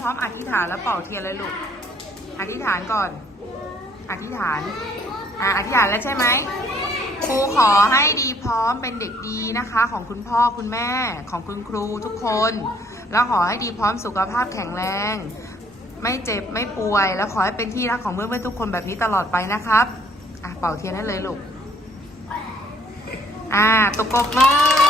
พร้อมอธิษฐานแล้วเป่าเทียนเลยลูก อธิษฐานก่อน อธิษฐาน อ่า อธิษฐานแล้วใช่ไหมครูขอให้ดีพร้อมเป็นเด็กดีนะคะ ของคุณพ่อคุณแม่ของคุณครูทุกคน แล้วขอให้ดีพร้อมสุขภาพแข็งแรง ไม่เจ็บไม่ป่วย แล้วขอให้เป็นที่รักของเพื่อนๆทุกคนแบบนี้ตลอดไปนะครับ อะเป่าเทียนได้เลยลูก อ่าตกกบมือ